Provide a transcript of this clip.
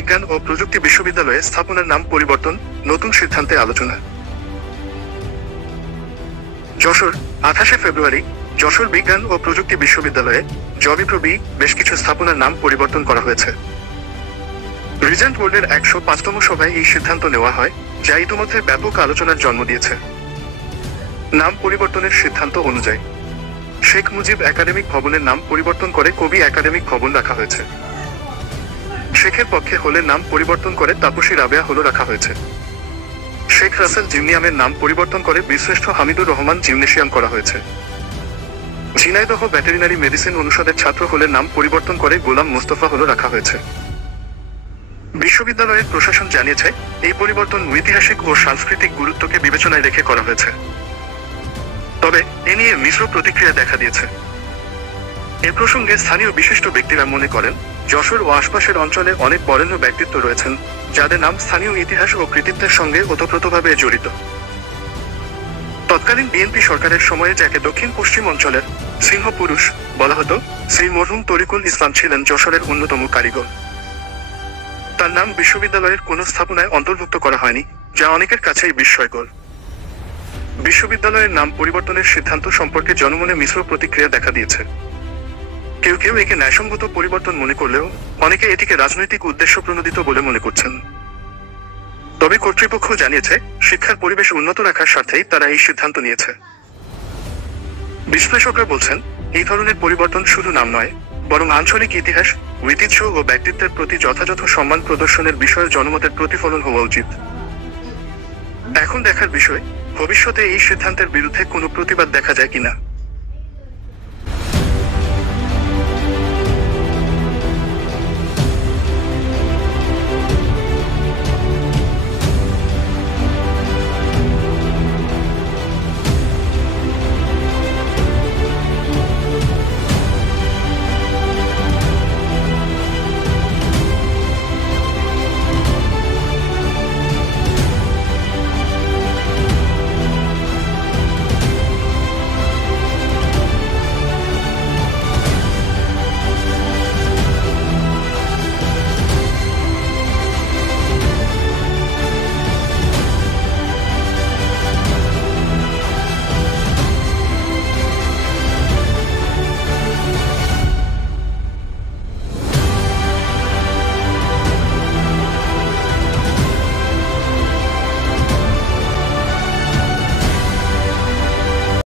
বিজ্ঞান ও প্রযুক্তি বিশ্ববিদ্যালয়ে স্থাপনার নাম পরিবর্তন, নতুন সিদ্ধান্তে আলোচনা। যশোর, 28 ফেব্রুয়ারি। যশোর বিজ্ঞান ও প্রযুক্তি বিশ্ববিদ্যালয়ে জবিপ্রবি বেশ কিছু স্থাপনার নাম পরিবর্তন করা হয়েছে। রিজেন্ট বোর্ডের 105তম সভায় এই সিদ্ধান্ত নেওয়া হয়, যা ইতিমধ্যে ব্যাপক আলোচনার জন্ম দিয়েছে। নাম পরিবর্তনের সিদ্ধান্ত অনুযায়ী শেখ মুজিব একাডেমিক ভবনের নাম পরিবর্তন করে কবি একাডেমিক ভবন রাখা হয়েছে। শেখের পক্ষে হলের নাম পরিবর্তন করে তাপসী রাবেয়া হল রাখা হয়েছে। শেখ রাসেল জিমনিয়ামের নাম পরিবর্তন করে বীরশ্রেষ্ঠ হামিদুর রহমান জিমনেশিয়াম করা হয়েছে। ঝিনাইদহ ভেটেরিনারি মেডিসিন অনুষদের ছাত্র হলের নাম পরিবর্তন করে গোলাম মোস্তফা হল রাখা হয়েছে। বিশ্ববিদ্যালয়ের প্রশাসন জানিয়েছে, এই পরিবর্তন ঐতিহাসিক ও সাংস্কৃতিক গুরুত্বকে বিবেচনায় রেখে করা হয়েছে। তবে এ নিয়ে মিশ্র প্রতিক্রিয়া দেখা দিয়েছে। এ প্রসঙ্গে স্থানীয় বিশিষ্ট ব্যক্তিরা মনে করেন, যশোর ও আশপাশের অঞ্চলে অনেক বরেণ্য ব্যক্তিত্ব রয়েছেন, যাদের নাম স্থানীয় ইতিহাস ও কৃতিত্বের সঙ্গে ওতপ্রোতভাবে জড়িত। তৎকালীন বিএনপি সরকারের সময়ে যাকে দক্ষিণ পশ্চিম অঞ্চলের সিংহ পুরুষ বলা হতো, সেই মরহুম তরিকুল ইসলাম ছিলেন যশোরের অন্যতম কারিগর। তার নাম বিশ্ববিদ্যালয়ের কোনো স্থাপনায় অন্তর্ভুক্ত করা হয়নি, যা অনেকের কাছেই বিস্ময়কর। বিশ্ববিদ্যালয়ের নাম পরিবর্তনের সিদ্ধান্ত সম্পর্কে জনমনে মিশ্র প্রতিক্রিয়া দেখা দিয়েছে। কেউ কেউ একে ন্যায়সঙ্গত পরিবর্তন মনে করলেও অনেকে এটিকে রাজনৈতিক উদ্দেশ্য প্রণোদিত বলে মনে করছেন। তবে কর্তৃপক্ষ জানিয়েছে, শিক্ষার পরিবেশ উন্নত রাখার স্বার্থেই তারা এই সিদ্ধান্ত নিয়েছে। বিশ্লেষকরা বলছেন, এই ধরনের পরিবর্তন শুধু নাম নয়, বরং আঞ্চলিক ইতিহাস, ঐতিহ্য ও ব্যক্তিত্বের প্রতি যথাযথ সম্মান প্রদর্শনের বিষয়ে জনমতের প্রতিফলন হওয়া উচিত। এখন দেখার বিষয়, ভবিষ্যতে এই সিদ্ধান্তের বিরুদ্ধে কোনো প্রতিবাদ দেখা যায় কিনা।